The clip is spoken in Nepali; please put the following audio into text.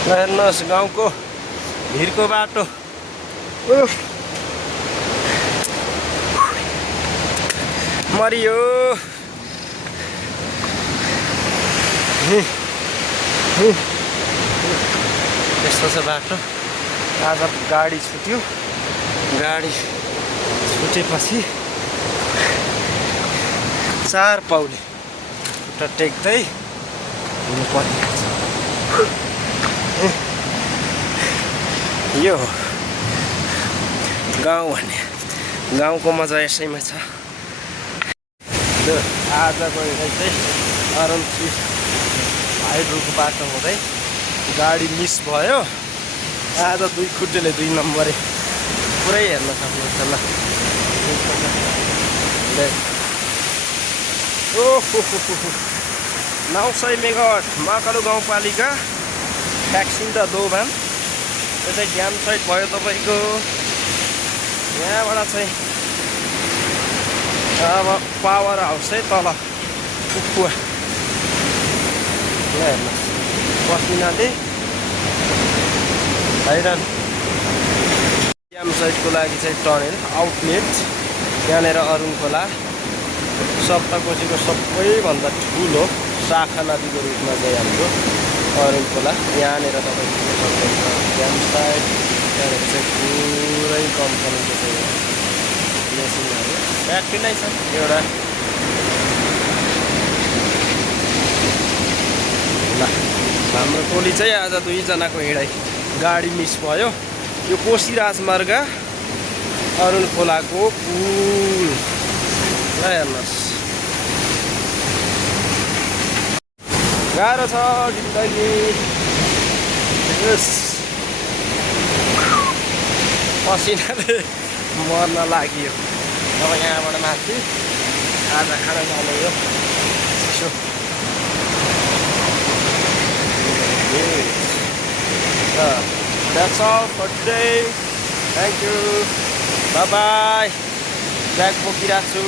हेर्नुहोस् गाउँको भिरको बाटो। मरियो। यस्तो छ बाटो। आज गाडी छुट्यो। गाडी छुटेपछि 4 पाउले खुट्टा टेक्दै हिँड्नु परिरहेछ। यो हो गाउँ भन्ने। गाउँको मजा यसैमा छ। आजको हिँडाइ चाहिँ अरुण हाइड्रोको बाटो हुँदै गाडी मिस भयो। आज 2 खुट्टेले 2 नम्बरे पुरै हेर्न सक्नुहुन्छ। ल ओहो 900 मेगावाट महाकालु गाउँपालिका ट्याक्सिन्दा दोभान। यो चाहिँ ड्याम साइड भयो तपाईँको। यहाँबाट चाहिँ अब पावर हाउस चाहिँ तल कुकुवा। हेर्नुहोस् पसिनाले हाइरन ड्याम साइडको लागि चाहिँ टनेल आउटलेट। यहाँनिर अरुण खोला सप्तकोशीको सबैभन्दा ठुलो शाखा नदीको रूपमा चाहिँ हाम्रो अरुण खोला। यहाँनिर तपाईँको ड्याम साइड। त्यहाँनिर चाहिँ पुरै कम्पनीको चाहिँ मेसिनहरू फ्याक्ट्री नै छ एउटा। ल हाम्रो टोली चाहिँ आज 2 जनाको हिँडाइ गाडी मिस भयो। यो कोशी राजमार्ग अरुण खोलाको पुल। ल हेर्नुहोस् गाह्रो छ जिन्दगी। पसिनाले मर्न लाग्यो। अब यहाँबाट माथि आज खाना जाने हो। That's all for today. Thank you. Bye bye. Jack bokiratsu.